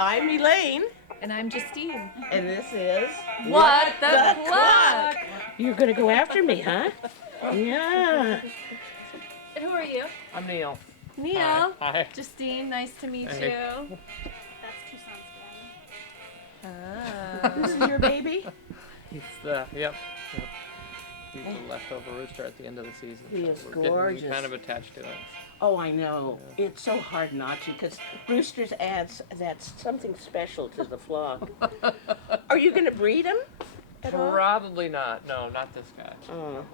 I'm Elaine. And I'm Justine. And this is... What the Cluck? You're going to go after me, huh? Yeah. Who are you? I'm Neil. Neil. Hi. Justine, nice to meet Hey. you. That's Tucson's This is your baby? He's yep. He's the leftover rooster at the end of the season. He is We're getting gorgeous. kind of attached to it. Oh, I know. It's so hard not to, because roosters adds that's something special to the flock. Are you going to breed them at all? Probably not. No, not this guy. Oh. Probably not.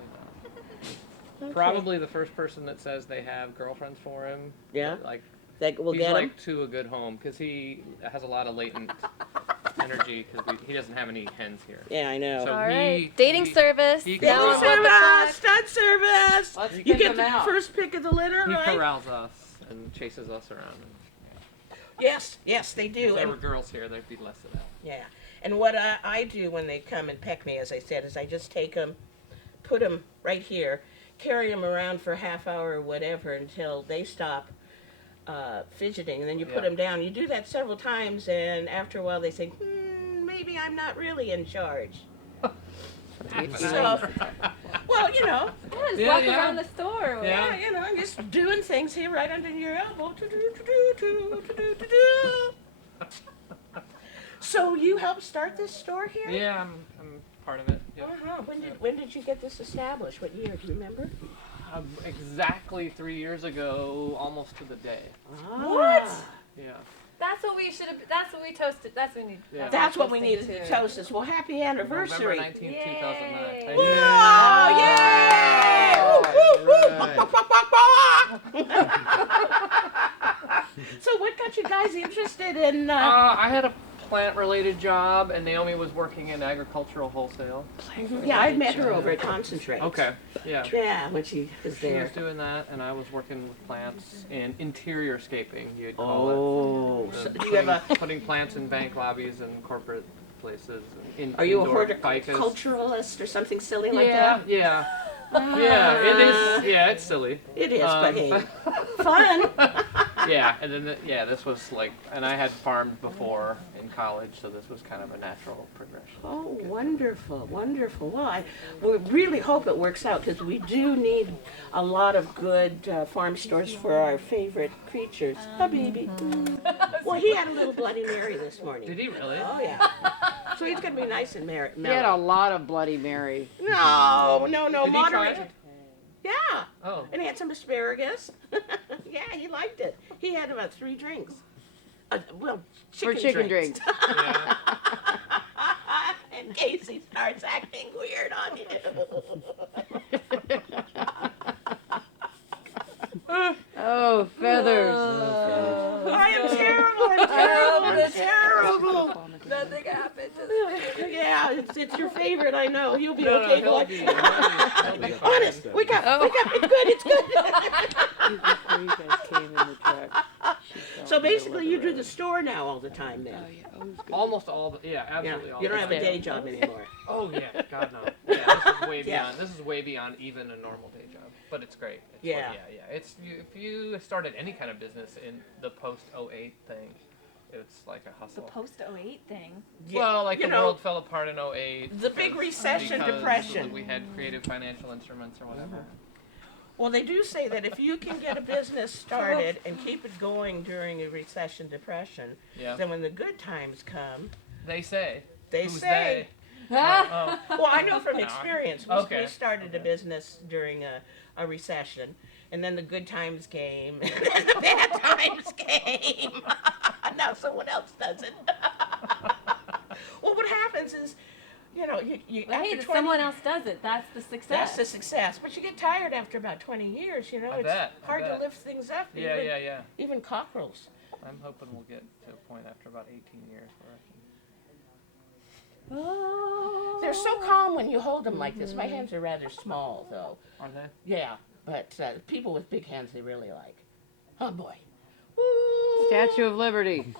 Okay. Probably the first person that says they have girlfriends for him. Yeah? Like That will he's get like him? to a good home because he has a lot of latent energy because he doesn't have any hens here. Yeah, I know. So All right. Dating service. he Dating corrals- service! Stud service! Let's You pick get them the out. first pick of the litter, He right? corrals us and chases us around. Yes, they do. If there And- were girls here, there'd be less of that. Yeah, and what I do when they come and peck me, as I said, is I just take them, put them right here, carry them around for a half hour or whatever until they stop fidgeting, and then you put Yeah. them down. You do that several times, and after a while they say, maybe I'm not really in charge. So, well, you know, Yeah, just Yeah, walk yeah. around the store. Yeah. you know, I'm just doing things here right under your elbow. Do-do-do-do-do-do-do-do. So you helped start this store here? Yeah, I'm part of it. Yep. Uh-huh. When did you get this established? What year? Do you remember? Exactly 3 years ago, almost to the day. What? Yeah. That's what we should have. That's what we toasted. That's what we need. Yeah. That's what we toasting needed to too. toast us. Well, happy anniversary. November 19th, Yay. 2009. Whoa! Yay! Woo, woo, Right. So what got you guys interested in... I had a plant-related job, and Naomi was working in agricultural wholesale. yeah, I met her over at Concentrate. Okay. Yeah. Yeah, when she was She there. was doing that, and I was working with plants and interior scaping, you'd call Oh, it. so The do you have a... putting plants in bank lobbies and corporate places. Are you a indoor ficus. horticulturalist or something silly like Yeah, that? yeah. Yeah, it is. Yeah, it's silly. It is, but hey, Um, fun. Yeah, and then this was like, and I had farmed before in college, so this was kind of a natural progression. Oh, wonderful, wonderful. Well, we really hope it works out because we do need a lot of good farm stores for our favorite creatures. Habibi. Well, he had a little Bloody Mary this morning. Did he really? Oh, yeah. So he's going to be nice and He had a mellow. lot of Bloody Mary. No, Did he try moderate. it? Yeah. Oh. And he had some asparagus. Yeah, he liked it. He had about 3 drinks. Well, chicken drinks. Yeah. In case he starts acting weird on you. Oh, feathers. I am terrible. I'm terrible. I'm terrible. Nothing happened. Yeah, it's your favorite. I know. You'll be No, okay. he'll be fine. Honest, wake up. Oh. Wake up. It's good. It's good. Before you guys came in the truck. So basically, you do the store now all the time then. Almost all, yeah, Yeah. absolutely all. You don't the have a time. day job anymore. Oh yeah, God no. Yeah, this is way Yeah. beyond. This is way beyond even a normal day job, but it's great. It's Yeah. yeah. It's if you started any kind of business in the post '08 thing, it's like a The hustle. post 08 thing. Well, like you the know, world fell apart in '08. the big recession, because depression. We had creative financial instruments or whatever. Well, they do say that if you can get a business started and keep it going during a recession, depression, Yeah. then when the good times come, They say. they Who's say. they? Oh. Well, I know from experience. Okay. We started a business during a recession, and then the good times came, and then the bad times came. Now someone else does it. Well, what happens is, you know, you Well, hey, after if 20 someone else does it, that's the success. That's the success. But you get tired after about 20 years, you know. I It's bet, I hard to bet. lift things up. Yeah, even, yeah. Even cockerels. I'm hoping we'll get to a point after about 18 years where I can. Oh. They're so calm when you hold them like this. My hands are rather small, though. Are they? Yeah, but people with big hands they really like. Oh, boy. Woo. Statue of Liberty.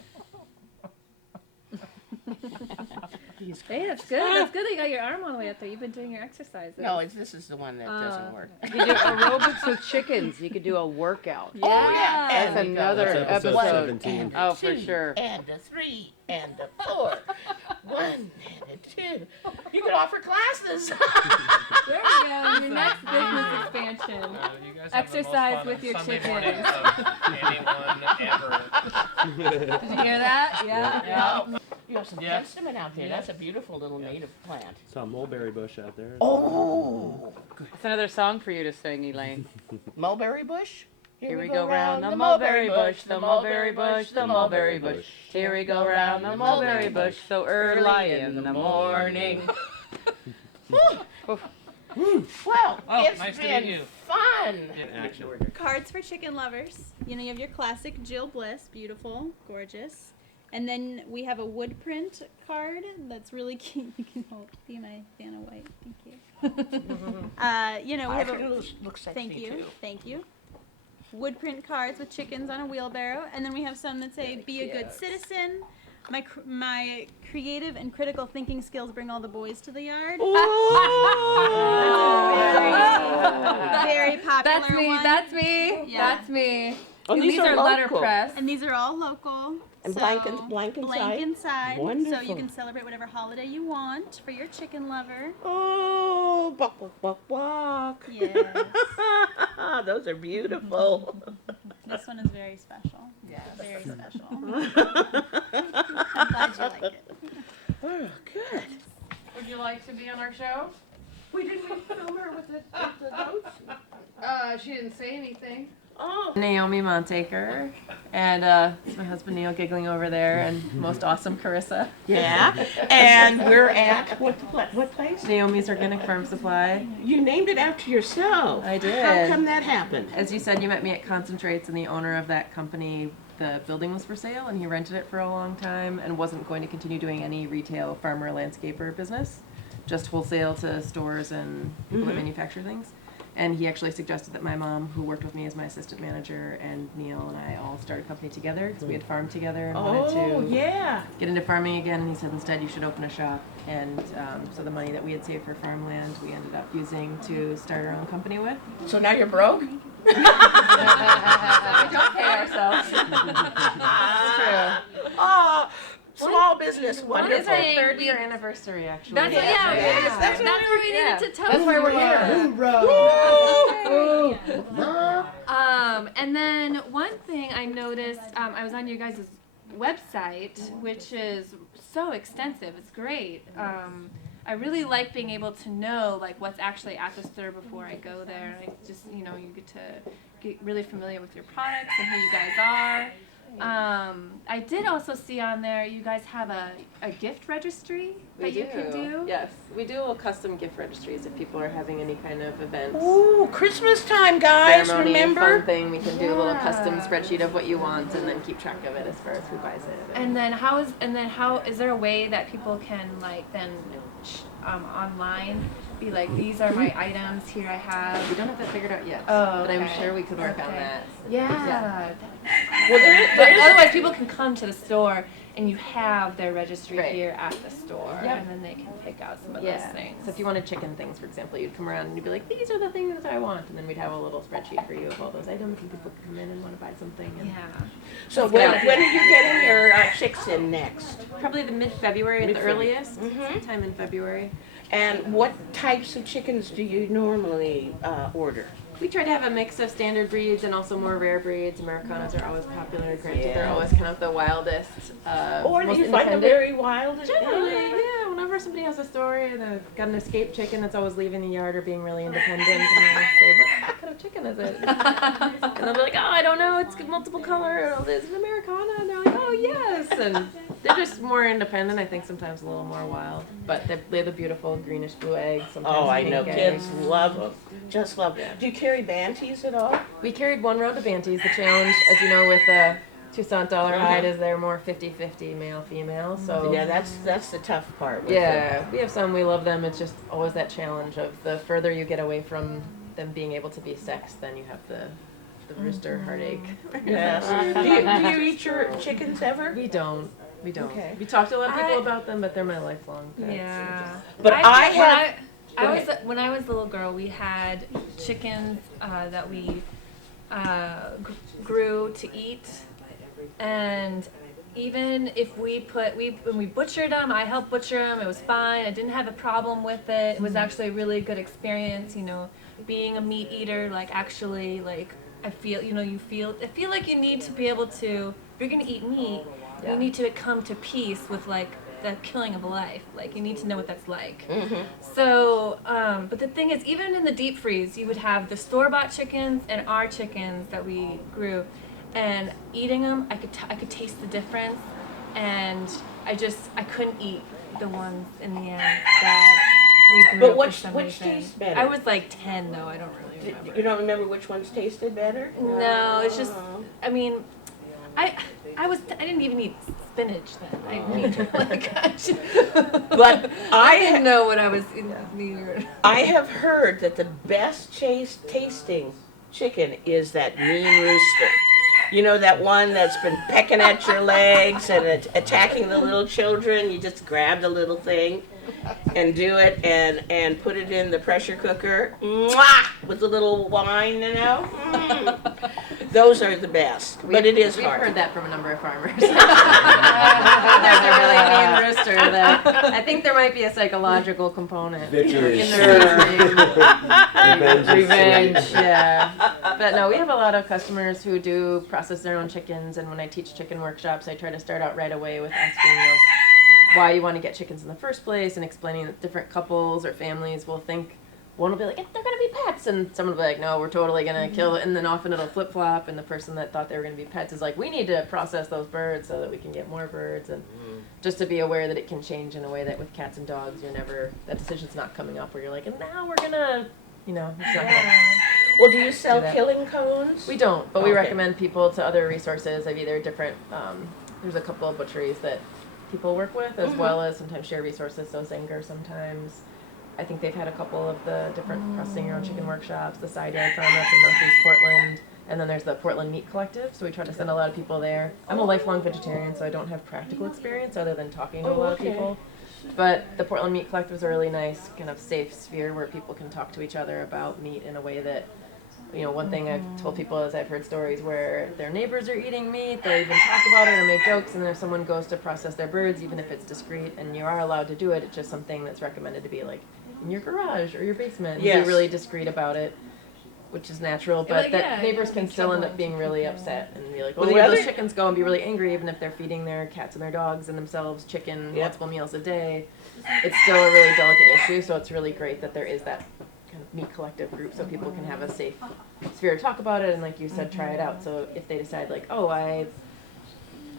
He's Hey, that's good. That's good that you got your arm all the way up there. You've been doing your exercises. No, this is the one that doesn't work. You could do aerobics with chickens. You could do a workout. Yeah. And That's we go, another That's episode episode. 17. Oh, for two, sure. And a 3 and a 4. 1 and a 2. You could offer classes. There we go. Your next business expansion. You guys Exercise with your chickens. Anyone ever. Did you hear that? Yeah. You have some Yeah. penstemon out there. That's a beautiful little native plant. Saw a mulberry bush out there. Oh, It's another song for you to sing, Elaine. mulberry bush. Here we go round the mulberry bush, the mulberry bush, the mulberry bush. Here we go round the mulberry bush, so early in the morning. Well, Oh, it's nice to been meet you. fun. Action. Cards for chicken lovers. You know, you have your classic Jill Bliss, beautiful, gorgeous. And then we have a wood print card that's really cute. You can be my Vanna White. Thank you. You know, we have It a looks sexy thank you, too. thank you. Wood print cards with chickens on a wheelbarrow, and then we have some that say "Be a good citizen." My creative and critical thinking skills bring all the boys to the yard. Very popular That's me. one. That's me. Yeah. That's me. Oh, And these these are are local. letterpress. And these are all local. And so blank inside? inside. So Wonderful. you can celebrate whatever holiday you want for your chicken lover. Oh, buck, buck, buck, buck. Yes. Those are beautiful. This one is very special. Yeah. Very special. I'm glad you like it. Oh, good. Would you like to be on our show? Didn't we film her with the notes? She didn't say anything. Oh. Naomi Montaker, and it's my husband Neil giggling over there, and most awesome Carissa. Yeah. And we're at what place? Naomi's Organic Farm Supply. You named it after yourself. I did. How come that happened? As you said, you met me at Concentrates, and the owner of that company, the building was for sale, and he rented it for a long time and wasn't going to continue doing any retail farmer landscaper business, just wholesale to stores and people that manufacture things. And he actually suggested that my mom, who worked with me as my assistant manager, and Neil and I all start a company together because we had farmed together and wanted to yeah. get into farming again. And he said instead you should open a shop. And so the money that we had saved for farmland, we ended up using to start our own company with. So now you're broke? We don't pay ourselves. Oh, small business, It is wonderful. our 3rd-year anniversary, actually. That's what, yeah, Yeah. that's what we needed to tell That's why we're here. And then one thing I noticed, I was on your guys' website, which is so extensive. It's great. I really like being able to know like what's actually at the store before I go there. And I just, you know, you get to get really familiar with your products and who you guys are. I did also see on there you guys have a gift registry that you can do. Yes, we do little custom gift registries if people are having any kind of event. Ooh, Christmas time, guys, Ceremony, remember? fun thing. We can do a little custom Yeah. spreadsheet of what you want and then keep track of it as far as who buys it. And then how is there a way that people can like then online be like, these are my items, here I have. We don't have that figured out yet, Oh, but I'm okay. sure we could work on Okay. that. Yeah. Well, But otherwise, people can come to the store and you have their registry Right. here at the store, Yep. and then they can pick out some of Yeah. those things. So if you wanted chicken things, for example, you'd come around and you'd be like, these are the things that I want, and then we'd have a little spreadsheet for you of all those items, and people could come in and want to buy something. And Yeah. So when are you getting your chicks in next? Probably the mid-February at the Mid-February. earliest, Mhm. sometime in February. And what types of chickens do you normally order? We try to have a mix of standard breeds and also more rare breeds. Americanas are always popular. Granted, they're Yeah. always kind of the wildest, Or do most you find them independent. very wild? Generally, yeah. Whenever somebody has a story, they've got an escaped chicken that's always leaving the yard or being really independent, and I say, what kind of chicken is it? And they'll be like, oh, I don't know. It's multiple color. Or, is it Americana? And they're like, oh, yes. And they're just more independent. I think sometimes a little more wild. But they lay the beautiful greenish blue eggs. Sometimes Oh, I pink know. eggs. Kids love them. Just love them. Do you carry banties at all? We carried one round of banties. The challenge, as you know, with the Toussaint Dollar Hide is they're more 50-50 male-female. So Yeah, that's the tough part. With yeah, we have some. We love them. It's just always that challenge of the further you get away from them being able to be sexed, then you have the rooster heartache. them. Yes. Do you eat your chickens ever? We don't. We don't. Okay. We talked to a lot of people I- about them, but they're my lifelong pets. Yeah. But I have- When I was a little girl, we had chickens that we grew to eat, and even if when we butchered them, I helped butcher them. It was fine. I didn't have a problem with it. It was actually a really good experience. You know, being a meat eater, like actually, like I feel, I feel like you need to be able to. If you're gonna eat meat, Yeah. you need to come to peace with like the killing of a life. Like you need to know what that's like. So, but the thing is, even in the deep freeze, you would have the store-bought chickens and our chickens that we grew, and eating them, I could taste the difference, and I couldn't eat the ones in the end that we grew. But up which for some which reason. tastes better? I was like 10 though. I don't really remember. You don't remember which ones tasted better? No, it's just. Oh. I mean, I didn't even eat spinach then. I ate like. But I didn't know what I was either. I have heard that the best tasting chicken is that mean rooster. You know, that one that's been pecking at your legs and attacking the little children. You just grab the little thing and do it and put it in the pressure cooker. Mwah! With a little wine, you know. Those are the best, but it is We've hard. heard that from a number of farmers. There's a really mean rooster that I think there might be a psychological component Victory. in the Revenge. revenge. Yeah, but no, we have a lot of customers who do process their own chickens, and when I teach chicken workshops, I try to start out right away with asking why you want to get chickens in the first place, and explaining that different couples or families will think. One will be like, they're going to be pets, and someone will be like, no, we're totally going to kill it, and then often it'll flip-flop, and the person that thought they were going to be pets is like, we need to process those birds so that we can get more birds, and just to be aware that it can change in a way that with cats and dogs, that decision's not coming up where you're like, and now we're going to, it's not going to. Well, do you sell Do that. killing cones? We don't, but we Okay. recommend people to other resources of either different, there's a couple of butcheries that people work with, as well as sometimes share resources, so Zenger sometimes. I think they've had a couple of the different processing your own chicken workshops, the Side Yard Farm up in Northeast Portland, and then there's the Portland Meat Collective, so we try to send a lot of people there. I'm a lifelong vegetarian, so I don't have practical experience other than talking to a lot of people. But the Portland Meat Collective is a really nice kind of safe sphere where people can talk to each other about meat in a way that, one thing I've told people is I've heard stories where their neighbors are eating meat, they'll even talk about it or make jokes, and then if someone goes to process their birds, even if it's discreet and you are allowed to do it, it's just something that's recommended to be like in your garage or your basement and Yes. be really discreet about it, which is natural, but Like, that yeah, neighbors you can make still end trouble up being and really stuff, upset and be like, Well, well, the where do those other- chickens go, and be really angry even if they're feeding their cats and their dogs and themselves chicken Yep. multiple meals a day. It's still a really delicate issue, so it's really great that there is that kind of meat collective group so people can have a safe sphere to talk about it and, like you said, try it out. So if they decide like, oh, I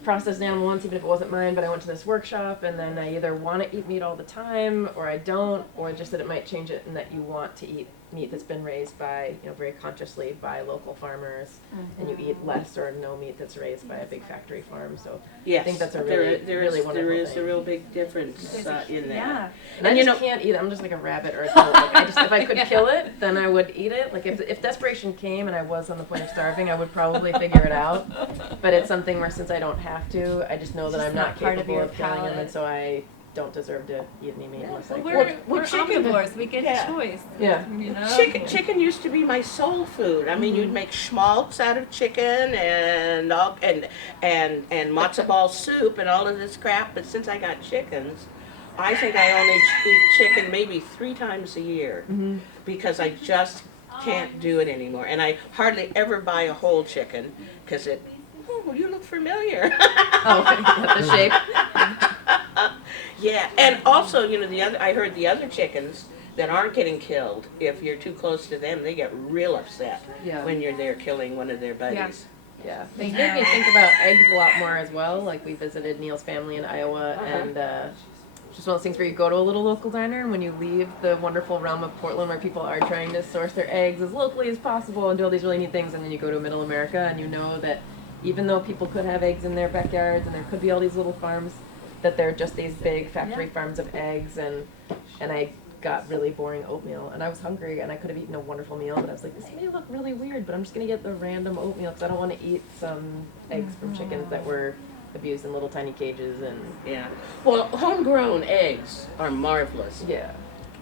processed an animal once even if it wasn't mine, but I went to this workshop and then I either want to eat meat all the time or I don't, or just that it might change it and that you want to eat meat that's been raised by, very consciously by local farmers, and you eat less or no meat that's raised by a big factory farm. So Yes. I think that's a There- really, there really is- wonderful There is thing. a real big difference in that. Yeah. And I And you just know- can't eat it. I'm just like a rabbit or a goat. Like if I could kill it, then I would eat it. Like if desperation came and I was on the point of starving, I would probably figure it out. But it's something where since I don't have to, I just know that It's I'm just not not part of capable your of killing them, and palate. so I don't deserve to eat any meat unless I Well, can. we're chicken- omnivores. We get yeah. choice. Yeah. Chicken used to be my soul food. I mean, you'd make schmaltz out of chicken and matzo ball soup and all of this crap. But since I got chickens, I think I only eat chicken maybe 3 times a year because I just can't do it anymore. And I hardly ever buy a whole chicken because you look familiar. Oh, the shape. Yeah, and also, I heard the other chickens that aren't getting killed, if you're too close to them, they get real upset Yeah. when you're there killing one of their buddies. Yeah, they make me think about eggs a lot more as well. Like we visited Neil's family in Iowa, and just one of those things where you go to a little local diner, and when you leave the wonderful realm of Portland where people are trying to source their eggs as locally as possible and do all these really neat things, and then you go to Middle America and you know that even though people could have eggs in their backyards and there could be all these little farms, that they're just these big factory farms of eggs, and I got really boring oatmeal, and I was hungry, and I could have eaten a wonderful meal, but I was like, this may look really weird, but I'm just gonna get the random oatmeal because I don't want to eat some eggs from chickens that were abused in little tiny cages and Yeah. Well, homegrown eggs are marvelous. yeah.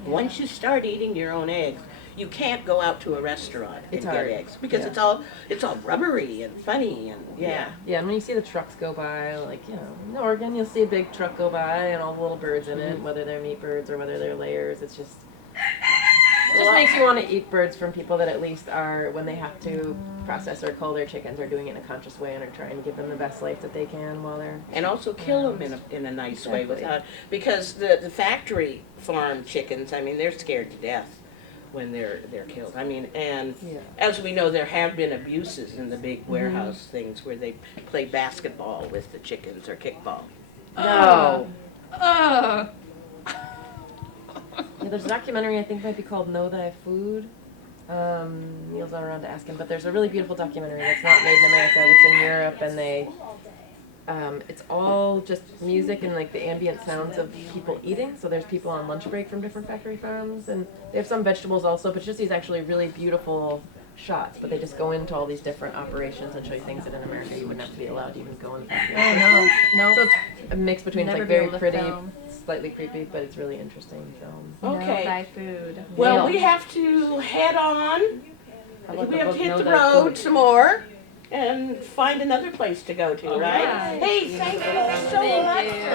Once you start eating your own eggs, you can't go out to a restaurant and It's get hard. eggs because Yeah. it's all rubbery and funny and yeah. Yeah, and when you see the trucks go by, like, you know, in Oregon, you'll see a big truck go by and all the little birds in it, whether they're meat birds or whether they're layers. It just makes you want to eat birds from people that at least are, when they have to process or cull their chickens, are doing it in a conscious way and are trying to give them the best life that they can while they're. And also kill them in a nice way Exactly. without, because the factory farm chickens, I mean, they're scared to death when they're killed. I mean, and Yeah. as we know, there have been abuses in the big warehouse things where they play basketball with the chickens or kickball. No. Ugh. Yeah, there's a documentary I think might be called Know Thy Food. Neil's not around to ask him, but there's a really beautiful documentary that's not made in America, that's in Europe, and they, it's all just music and like the ambient sounds of people eating. So there's people on lunch break from different factory farms, and they have some vegetables also, but just these actually really beautiful shots. But they just go into all these different operations and show you things that in America you wouldn't have to be allowed to even go in the factory. Oh no, So no. it's a mix between Never like be very able to pretty, film. slightly creepy, but it's really interesting film. Okay. No, Thai food. Well, Neil. we have to head on. How about We the have book to hit Know the Thy road Food? some more and find another place to go to, right? yeah. Hey, thank you so Thank much you. for